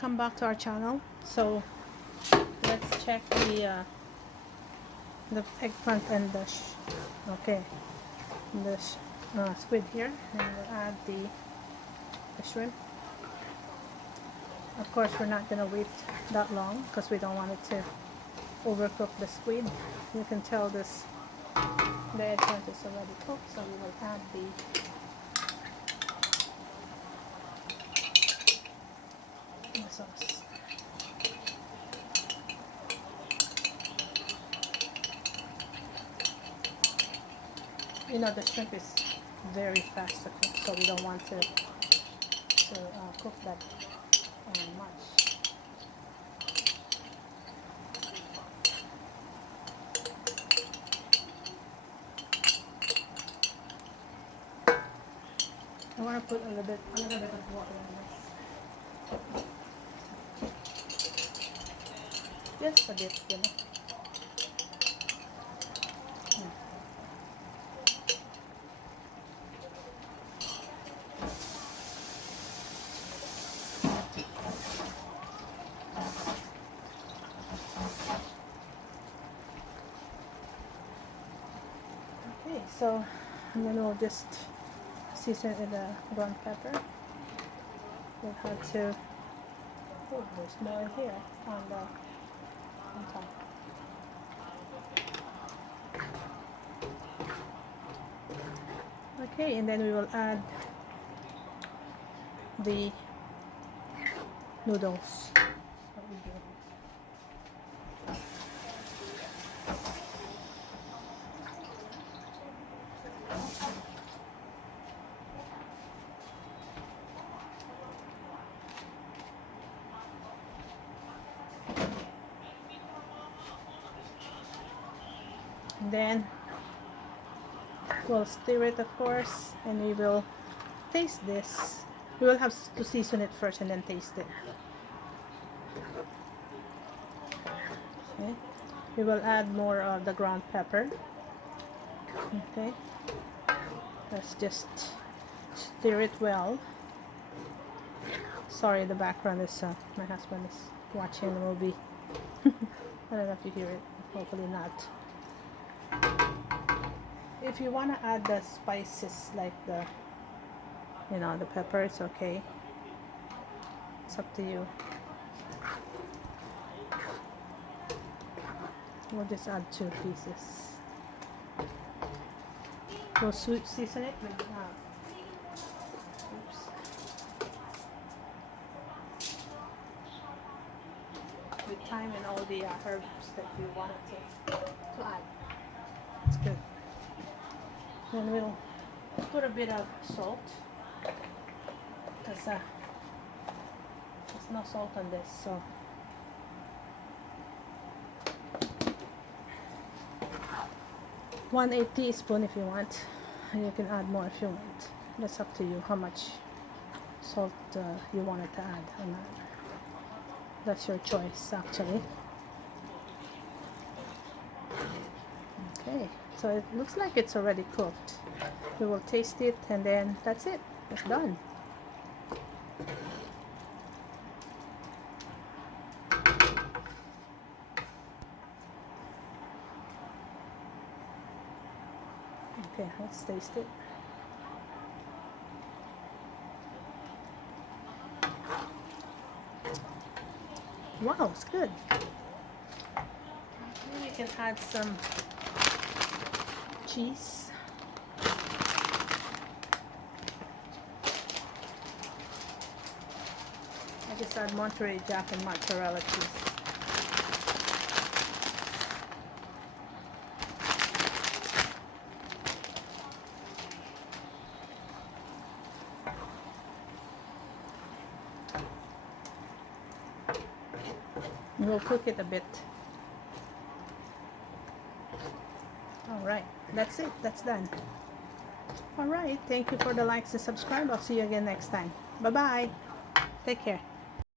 welcome back to our channel. So let's check the eggplant and the squid here, and we'll add the shrimp. Of course, we're not going to wait that long because we don't want it to overcook the squid. You can tell the eggplant is already cooked, so we will add the sauce. You know, the shrimp is very fast to cook, so we don't want to cook that much. I want to put a little bit of water in this. Just a bit, you know. Okay, so and then we'll just season it with the ground pepper. We'll have to, oh, there's more here on top. Okay, and then we will add the noodles. What we do. Then we'll stir it, of course, and we will taste this. We will have to season it first and then taste it. Okay. We will add more of the ground pepper. Okay. Let's just stir it well. Sorry, the background is my husband is watching the movie. I don't know if you hear it. Hopefully not. If you want to add the spices like the pepper, it's okay. It's up to you. We'll just add 2 pieces. We'll season it with thyme and all the herbs that you wanted to add. It's good. Then we'll put a bit of salt, because there's no salt on this, so 1/8 teaspoon if you want. You can add more if you want. That's up to you how much salt you wanted to add or not. That's your choice, actually. Okay, so it looks like it's already cooked. We will taste it, and then that's it. It's done. Okay, let's taste it. Wow, it's good. Maybe we can add some cheese. I just add Monterey Jack and mozzarella cheese. We'll cook it a bit. Alright, that's it. That's done. Alright, thank you for the likes and subscribe. I'll see you again next time. Bye-bye. Take care.